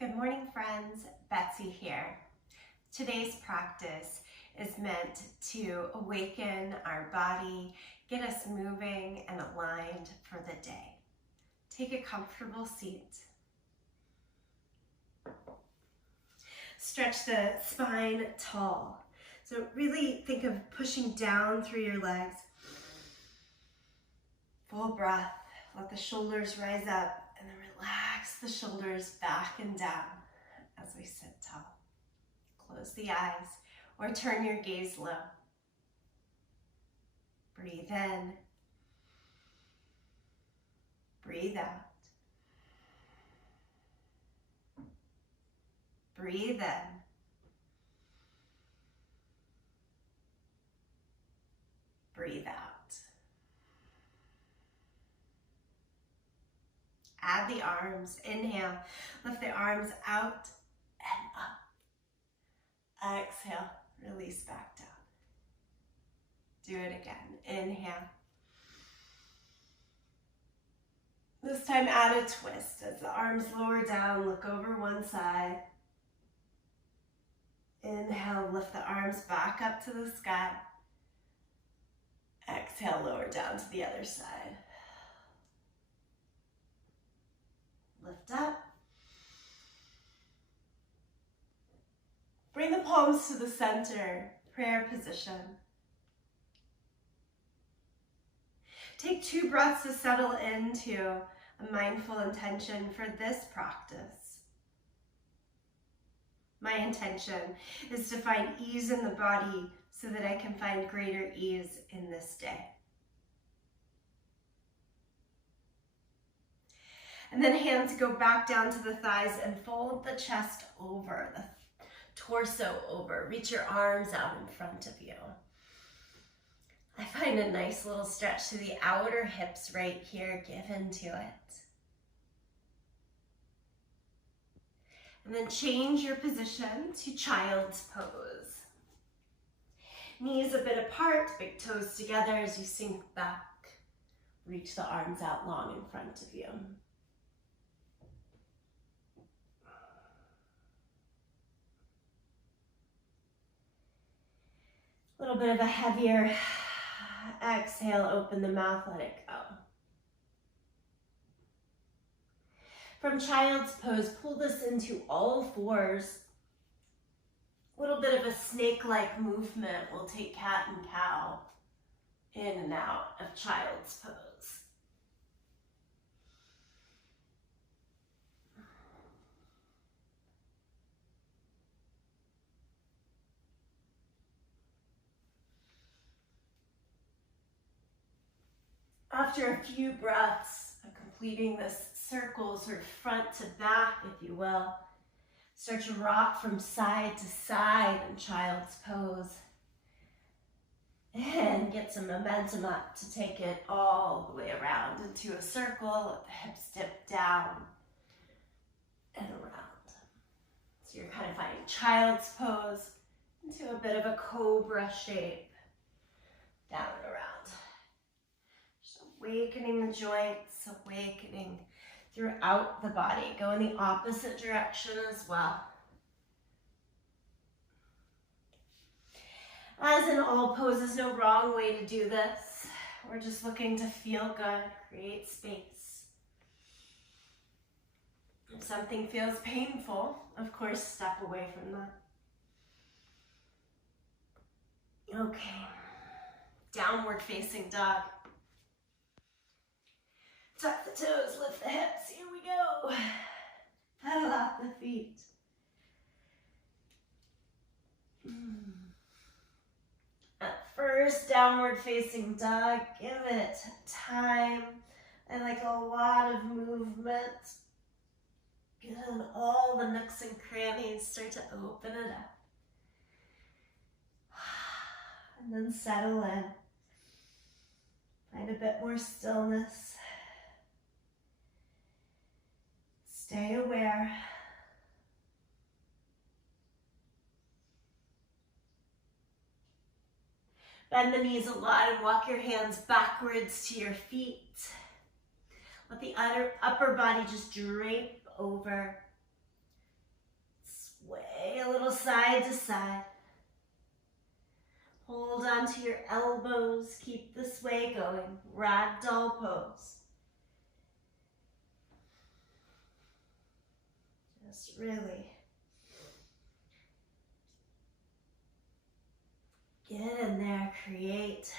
Good morning, friends. Betsy here. Today's practice is meant to awaken our body, get us moving and aligned for the day. Take a comfortable seat. Stretch the spine tall. So really think of pushing down through your legs. Full breath. Let the shoulders rise up and then relax the shoulders back and down as we sit tall. Close the eyes or turn your gaze low. Breathe in. Breathe out. Breathe in. Breathe out. Add the arms. Inhale. Lift the arms out and up. Exhale. Release back down. Do it again. Inhale. This time add a twist. As the arms lower down, look over one side. Inhale, lift the arms back up to the sky. Exhale, lower down to the other side. Lift up. Bring the palms to the center, prayer position. Take 2 breaths to settle into a mindful intention for this practice. My intention is to find ease in the body so that I can find greater ease in this day. And then hands go back down to the thighs and fold the chest over, the torso over. Reach your arms out in front of you. I find a nice little stretch to the outer hips right here. Give into it. And then change your position to child's pose. Knees a bit apart, big toes together as you sink back. Reach the arms out long in front of you. A little bit of a heavier exhale, open the mouth, let it go. From child's pose, pull this into all fours. A little bit of a snake-like movement. We'll take cat and cow in and out of child's pose. After a few breaths of completing this circle, sort of front to back, if you will, start to rock from side to side in child's pose. And get some momentum up to take it all the way around into a circle. Let the hips dip down and around. So you're kind of finding child's pose into a bit of a cobra shape, down and around. Awakening the joints, awakening throughout the body. Go in the opposite direction as well. As in all poses, no wrong way to do this. We're just looking to feel good, create space. If something feels painful, of course, step away from that. Okay, downward facing dog. Tuck the toes, lift the hips, here we go. Pedal out the feet. At first, downward facing dog, give it time. I like a lot of movement. Get in all the nooks and crannies, start to open it up. And then settle in. Find a bit more stillness. Stay aware. Bend the knees a lot and walk your hands backwards to your feet. Let the upper body just drape over. Sway a little side to side. Hold onto your elbows. Keep the sway going. Ragdoll pose. Just really get in there, create.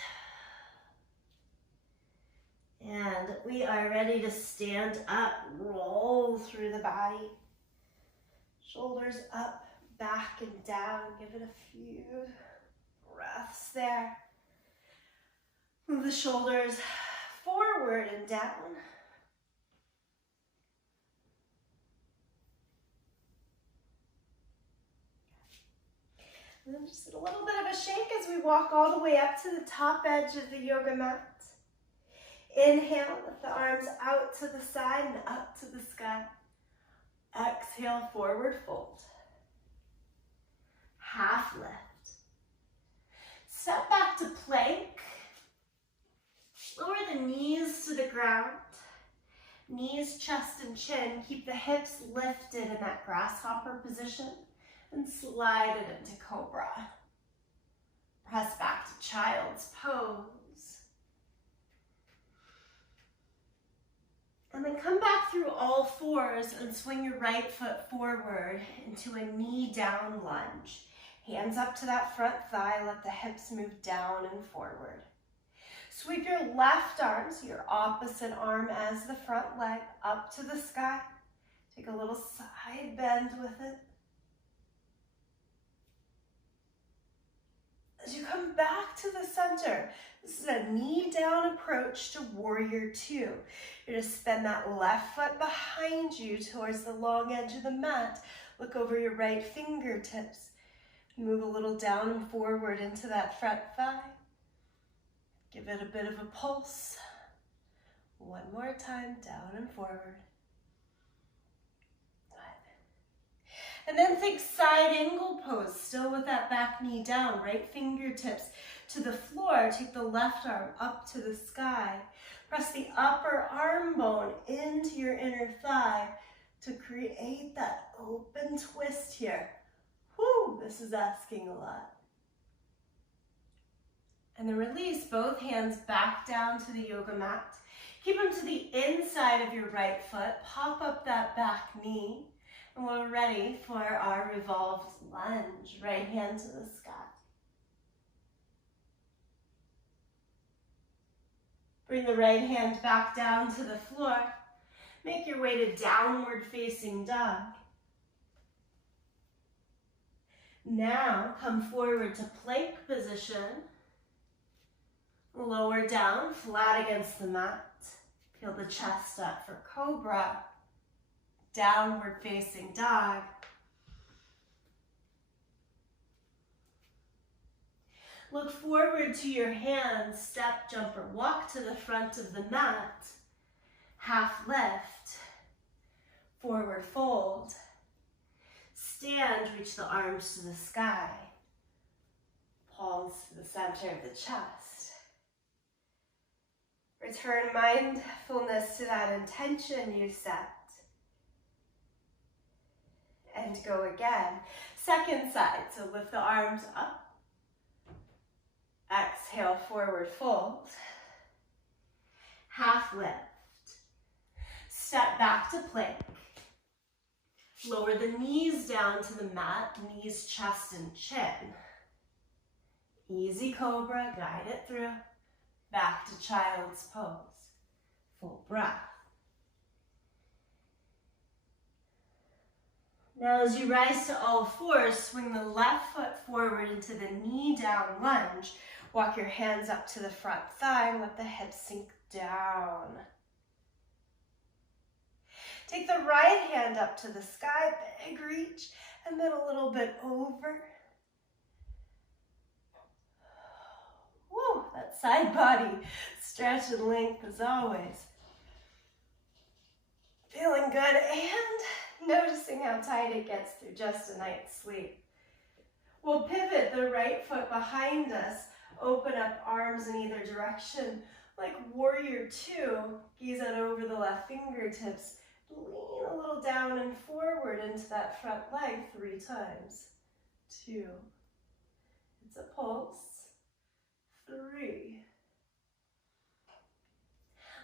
And we are ready to stand up, roll through the body. Shoulders up, back and down. Give it a few breaths there. Move the shoulders forward and down. And then just a little bit of a shake as we walk all the way up to the top edge of the yoga mat. Inhale, lift the arms out to the side and up to the sky. Exhale, forward fold. Half lift. Step back to plank. Lower the knees to the ground. Knees, chest, and chin. Keep the hips lifted in that grasshopper position and slide it into cobra. Press back to child's pose. And then come back through all fours and swing your right foot forward into a knee down lunge. Hands up to that front thigh, let the hips move down and forward. Sweep your left arm, so your opposite arm as the front leg, up to the sky. Take a little side bend with it. As you come back to the center, this is a knee down approach to warrior two. You're going to spin that left foot behind you towards the long edge of the mat. Look over your right fingertips. Move a little down and forward into that front thigh. Give it a bit of a pulse. One more time, down and forward. And then think side angle pose, still with that back knee down, right fingertips to the floor. Take the left arm up to the sky. Press the upper arm bone into your inner thigh to create that open twist here. Whew, this is asking a lot. And then release both hands back down to the yoga mat. Keep them to the inside of your right foot. Pop up that back knee. And we're ready for our revolved lunge. Right hand to the sky. Bring the right hand back down to the floor. Make your way to downward facing dog. Now come forward to plank position. Lower down, flat against the mat. Peel the chest up for cobra. Downward facing dog. Look forward to your hands, step, jump, or walk to the front of the mat. Half lift, forward fold. Stand, reach the arms to the sky. Palms to the center of the chest. Return mindfulness to that intention you set. And go again. Second side, so lift the arms up. Exhale, forward fold. Half lift. Step back to plank. Lower the knees down to the mat, knees, chest, and chin. Easy cobra, guide it through. Back to child's pose. Full breath. Now as you rise to all fours, swing the left foot forward into the knee down lunge. Walk your hands up to the front thigh and let the hips sink down. Take the right hand up to the sky, big reach, and then a little bit over. Woo, that side body stretch and length as always. Feeling good and noticing how tight it gets through just a night's sleep. We'll pivot the right foot behind us, open up arms in either direction like warrior two. Gaze out over the left fingertips, Lean a little down and forward into that front leg 3 times. 2. It's a pulse. 3.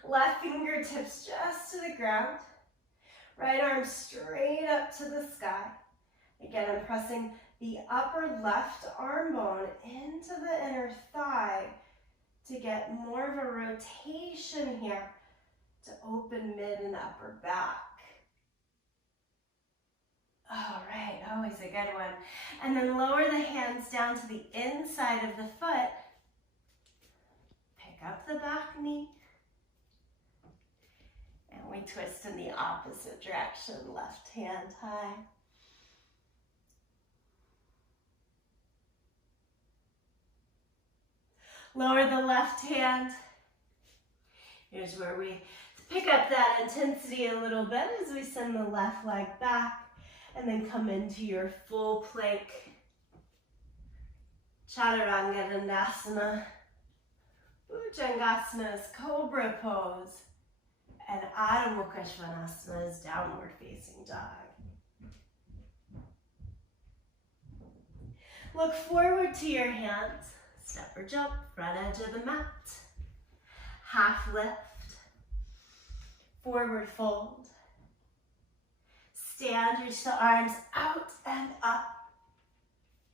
Left fingertips just to the ground. Right arm straight up to the sky. Again, I'm pressing the upper left arm bone into the inner thigh to get more of a rotation here to open mid and upper back. All right, always a good one. And then lower the hands down to the inside of the foot. Pick up the back knee. And we twist in the opposite direction, left hand high. Lower the left hand. Here's where we pick up that intensity a little bit as we send the left leg back and then come into your full plank. Chaturanga Dandasana. Bhujangasana is cobra pose. And Adho Mukha Svanasana is downward facing dog. Look forward to your hands. Step or jump, front edge of the mat. Half lift. Forward fold. Stand, reach the arms out and up.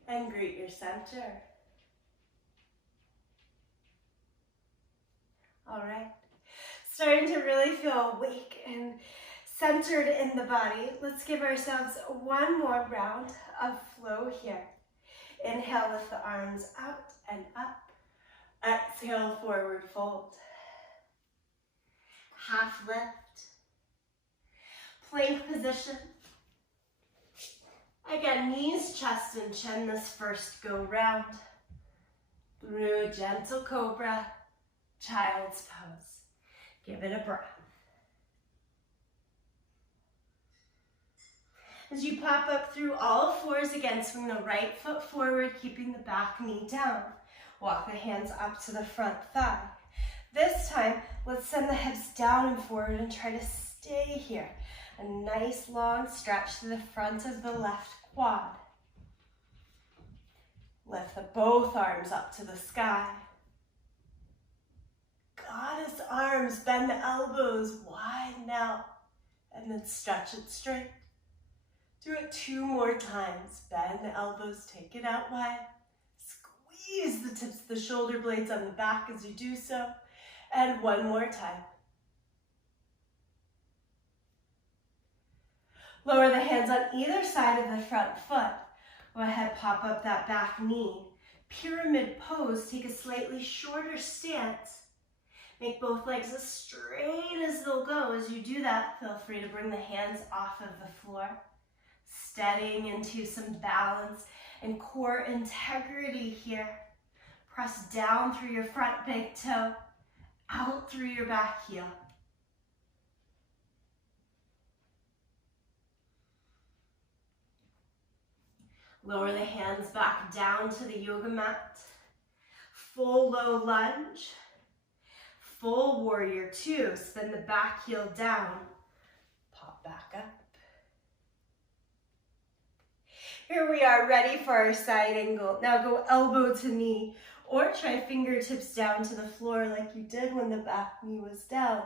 And greet your center. All right. Starting to really feel awake and centered in the body. Let's give ourselves one more round of flow here. Inhale, lift the arms out and up. Exhale, forward fold. Half lift. Plank position. Again, knees, chest, and chin this first go round. Through gentle cobra, child's pose. Give it a breath. As you pop up through all fours, again, swing the right foot forward, keeping the back knee down. Walk the hands up to the front thigh. This time, let's send the hips down and forward and try to stay here. A nice long stretch to the front of the left quad. Lift both arms up to the sky. Goddess arms, bend the elbows, widen out, and then stretch it straight. Do it 2 more times. Bend the elbows, take it out wide. Squeeze the tips of the shoulder blades on the back as you do so. And 1 more time. Lower the hands on either side of the front foot. Go ahead, pop up that back knee. Pyramid pose, take a slightly shorter stance. Make both legs as straight as they'll go. As you do that, feel free to bring the hands off of the floor. Steadying into some balance and core integrity here. Press down through your front big toe, out through your back heel. Lower the hands back down to the yoga mat. Full low lunge. Full warrior 2. Spin the back heel down. Pop back up. Here we are, ready for our side angle. Now go elbow to knee, or try fingertips down to the floor like you did when the back knee was down,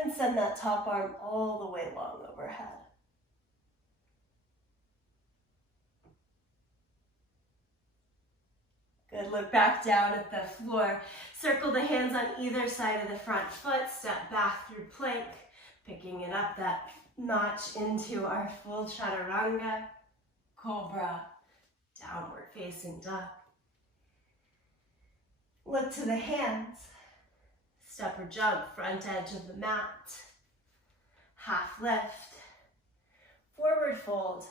and send that top arm all the way long overhead. Good, look back down at the floor. Circle the hands on either side of the front foot, step back through plank, picking it up that notch into our full chaturanga. Cobra, downward facing dog. Look to the hands. Step or jump, front edge of the mat. Half lift. Forward fold.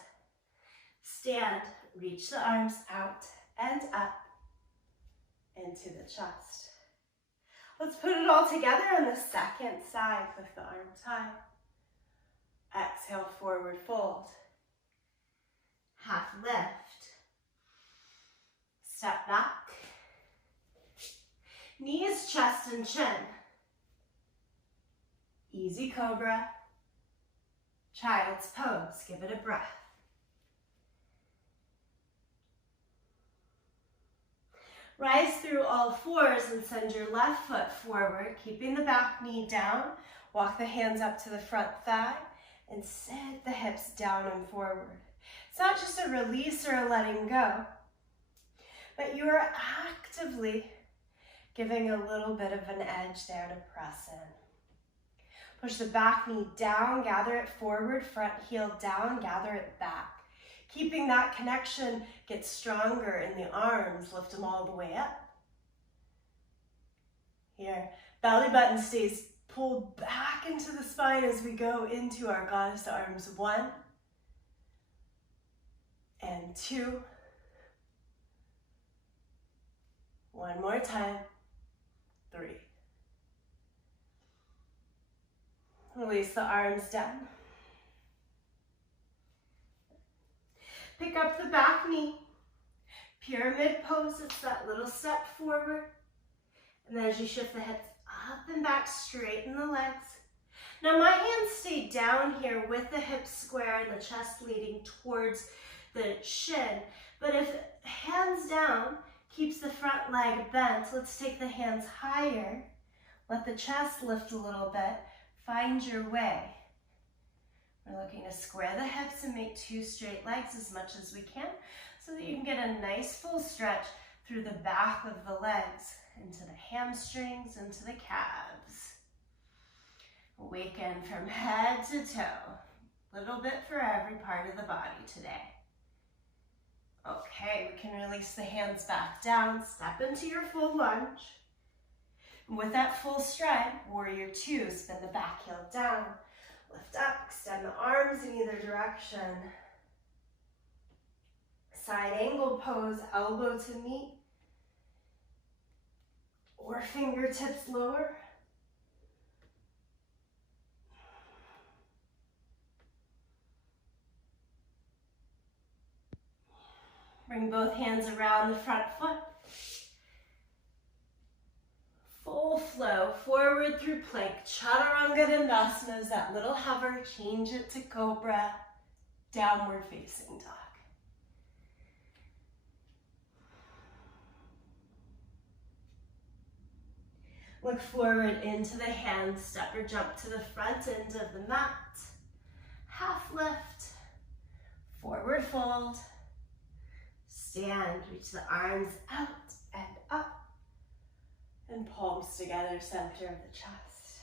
Stand, reach the arms out and up into the chest. Let's put it all together on the second side with the arms high. Exhale, forward fold. Half lift. Step back. Knees, chest, and chin. Easy cobra. Child's pose, give it a breath. Rise through all fours and send your left foot forward, keeping the back knee down. Walk the hands up to the front thigh and sit the hips down and forward. It's not just a release or a letting go, but you are actively giving a little bit of an edge there to press in. Push the back knee down, gather it forward, front heel down, gather it back. Keeping that connection, get stronger in the arms, lift them all the way up. Here, belly button stays pulled back into the spine as we go into our goddess arms. 1 and 2. One more time. 3. Release the arms down. Pick up the back knee. Pyramid pose, it's that little step forward. And then as you shift the hips up and back, straighten the legs. Now my hands stay down here with the hips square and the chest leading towards the shin. But if hands down keeps the front leg bent, let's take the hands higher. Let the chest lift a little bit. Find your way. We're looking to square the hips and make 2 straight legs as much as we can so that you can get a nice full stretch through the back of the legs, into the hamstrings, into the calves. Awaken from head to toe. A little bit for every part of the body today. Okay, we can release the hands back down, step into your full lunge. And with that full stride, warrior 2, spin the back heel down. Lift up, extend the arms in either direction. Side angle pose, elbow to meet. Or fingertips lower. Bring both hands around the front foot. Full flow, forward through plank. Chaturanga Dandasana is that little hover. Change it to cobra, downward facing dog. Look forward into the hands, step or jump to the front end of the mat. Half lift, forward fold. Stand, reach the arms out and up. And palms together, center of the chest.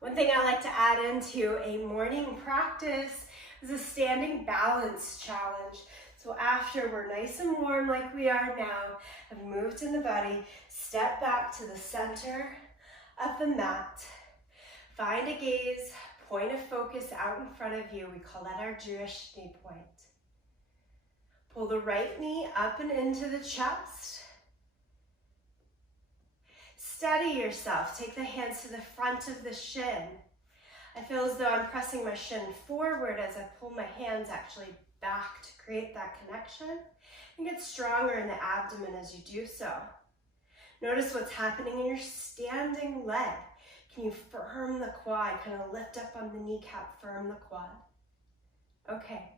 One thing I like to add into a morning practice is a standing balance challenge. So after we're nice and warm like we are now, have moved in the body, step back to the center of the mat. Find a gaze, point of focus out in front of you. We call that our Jewish knee point. Pull the right knee up and into the chest. Steady yourself. Take the hands to the front of the shin. I feel as though I'm pressing my shin forward as I pull my hands actually back to create that connection and get stronger in the abdomen as you do so. Notice what's happening in your standing leg. Can you firm the quad? Kind of lift up on the kneecap, firm the quad. Okay.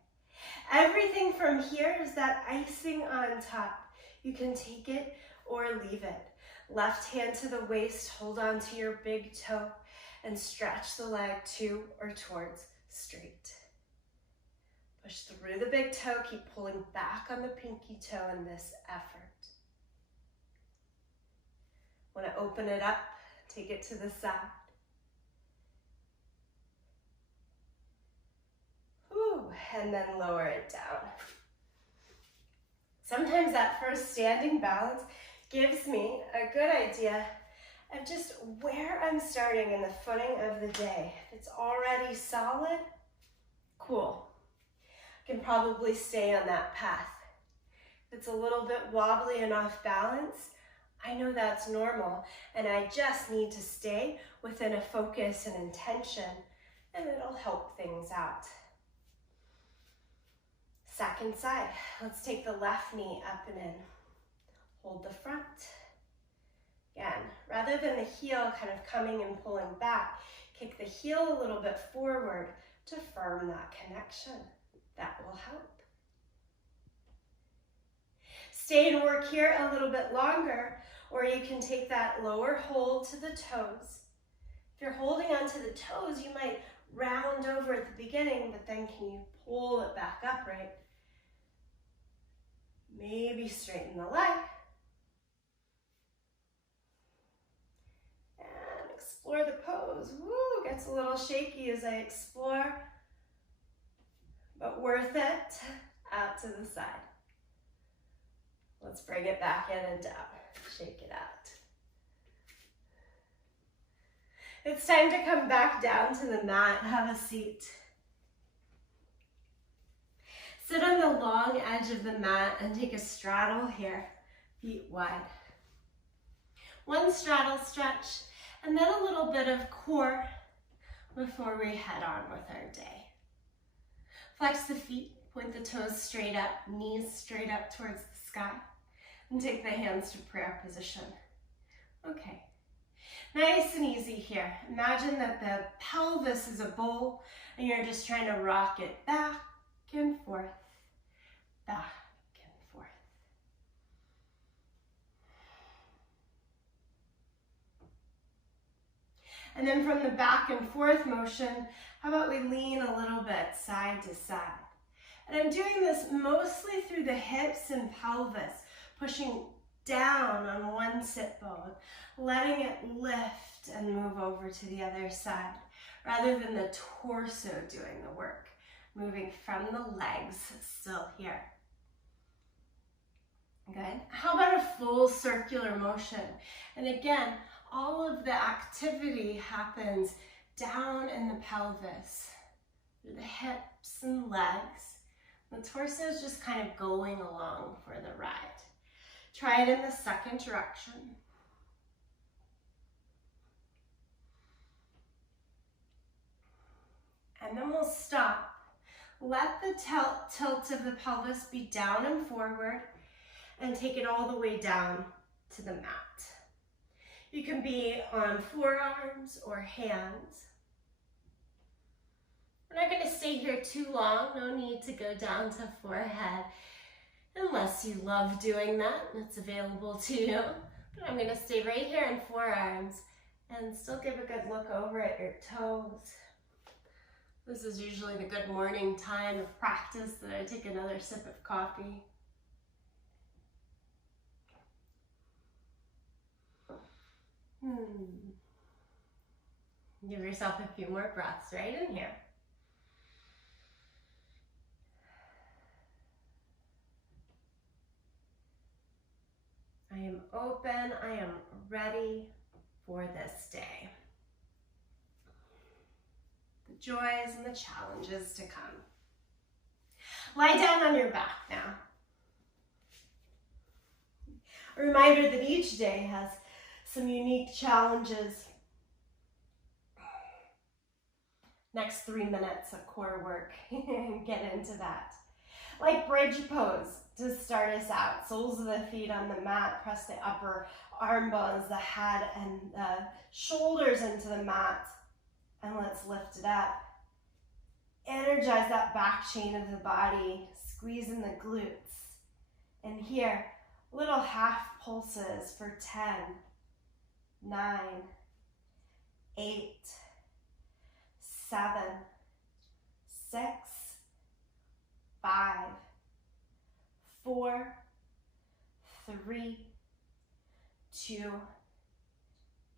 Everything from here is that icing on top. You can take it or leave it. Left hand to the waist, hold on to your big toe and stretch the leg to or towards straight. Push through the big toe, keep pulling back on the pinky toe in this effort. Want to open it up, take it to the side. And then lower it down. Sometimes that first standing balance gives me a good idea of just where I'm starting in the footing of the day. If it's already solid, cool. I can probably stay on that path. If it's a little bit wobbly and off balance, I know that's normal, and I just need to stay within a focus and intention, and it'll help things out. Second side, let's take the left knee up and in. Hold the front. Again, rather than the heel kind of coming and pulling back, kick the heel a little bit forward to firm that connection. That will help. Stay and work here a little bit longer, or you can take that lower hold to the toes. If you're holding onto the toes, you might round over at the beginning, but then can you pull it back upright? Maybe straighten the leg. And explore the pose. Woo, gets a little shaky as I explore, but worth it. Out to the side. Let's bring it back in and down. Shake it out. It's time to come back down to the mat. Have a seat. Sit on the long edge of the mat and take a straddle here, feet wide. One straddle stretch, and then a little bit of core before we head on with our day. Flex the feet, point the toes straight up, knees straight up towards the sky, and take the hands to prayer position. Okay, nice and easy here. Imagine that the pelvis is a bowl, and you're just trying to rock it back and forth, back and forth. And then from the back and forth motion, how about we lean a little bit side to side? And I'm doing this mostly through the hips and pelvis, pushing down on one sit bone, letting it lift and move over to the other side, rather than the torso doing the work, moving from the legs still here. Good. How about a full circular motion? And again, all of the activity happens down in the pelvis, through the hips and legs. The torso is just kind of going along for the ride. Try it in the second direction. And then we'll stop. Let the tilt of the pelvis be down and forward, and take it all the way down to the mat. You can be on forearms or hands. We're not going to stay here too long. No need to go down to forehead unless you love doing that. It's available to you. But I'm going to stay right here in forearms and still give a good look over at your toes. This is usually the good morning time of practice that I take another sip of coffee. Give yourself a few more breaths right in here. I am open, I am ready for this day. The joys and the challenges to come. Lie down on your back now. A reminder that each day has some unique challenges. Next 3 minutes of core work, get into that. Like bridge pose to start us out. Soles of the feet on the mat, press the upper arm bones, the head and the shoulders into the mat. And let's lift it up. Energize that back chain of the body, squeeze in the glutes. And here, little half pulses for 10, 9, 8, 7, 6, 5, 4, 3, 2,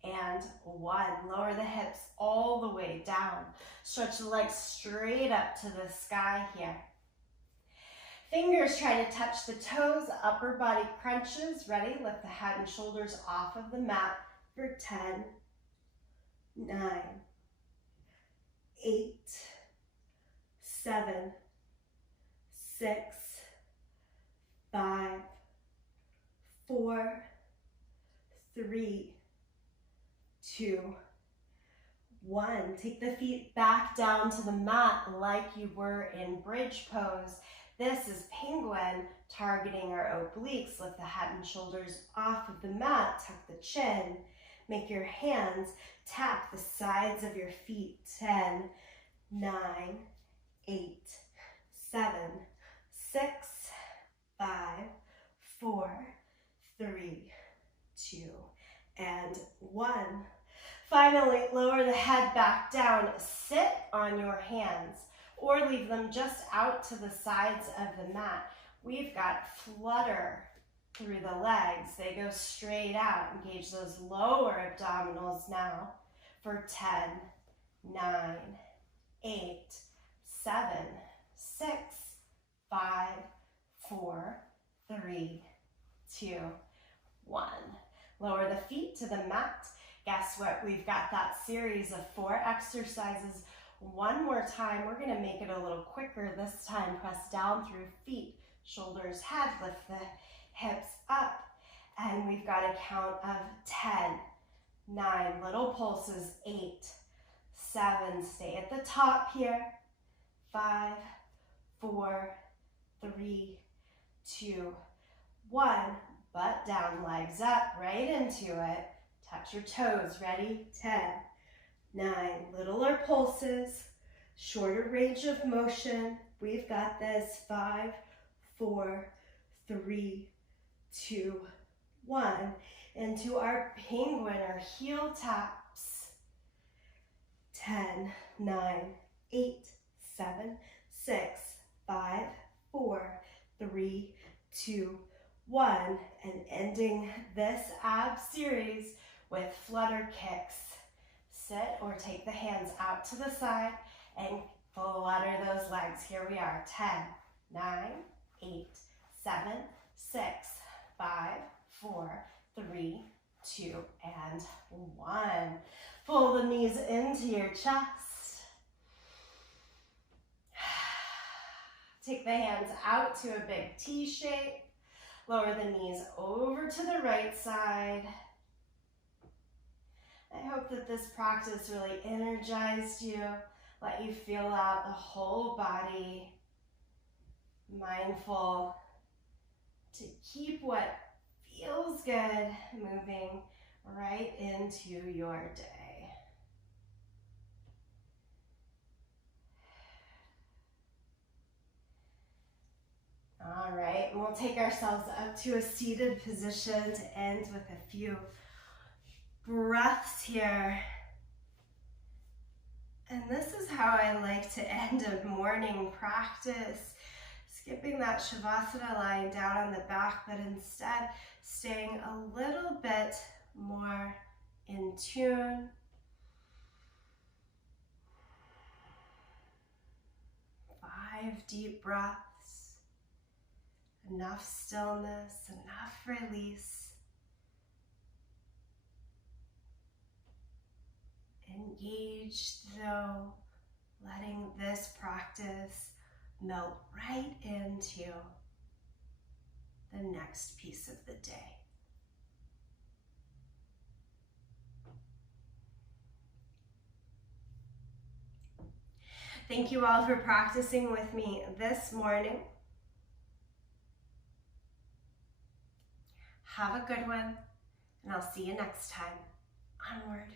and 1. Lower the hips all the way down. Stretch the legs straight up to the sky here. Fingers try to touch the toes, upper body crunches. Ready? Lift the head and shoulders off of the mat for 10, 9, 8, 7, 6, 5, 4, 3, 2, 1. Take the feet back down to the mat like you were in bridge pose. This is penguin, targeting our obliques. Lift the head and shoulders off of the mat, tuck the chin. Make your hands tap the sides of your feet. 10, 9, 8, 7, 6, 5, 4, 3, 2, and 1. Finally, lower the head back down. Sit on your hands or leave them just out to the sides of the mat. We've got flutter through the legs. They go straight out. Engage those lower abdominals now for 10, 9, 8, 7, 6, 5, 4, 3, 2, 1. Lower the feet to the mat. Guess what? We've got that series of 4 exercises. One more time. We're going to make it a little quicker this time. Press down through feet, shoulders, head. Lift the hips up. And we've got a count of 10, 9, little pulses, 8, 7, stay at the top here, 5, 4, 3, 2, 1, butt down, legs up, right into it. Touch your toes, ready? 10, 9, littler pulses, shorter range of motion. We've got this. 5, 4, 3, 2, 1. Into our penguin, our heel taps. 10, 9, 8, 7, 6, 5, 4, 3, 2, 1. And ending this ab series with flutter kicks. Sit or take the hands out to the side and flutter those legs. Here we are. 10, 9, 8, 7, 6, 5, 4, 3, 2, and 1. Pull the knees into your chest. Take the hands out to a big T shape. Lower the knees over to the right side. I hope that this practice really energized you, let you feel out the whole body. Mindful to keep what feels good moving right into your day. All right, and we'll take ourselves up to a seated position to end with a few breaths here. And this is how I like to end a morning practice. Skipping that Shavasana, lying down on the back, but instead staying a little bit more in tune. Five deep breaths, enough stillness, enough release. Engaged though, letting this practice melt right into the next piece of the day. Thank you all for practicing with me this morning. Have a good one, and I'll see you next time. Onward.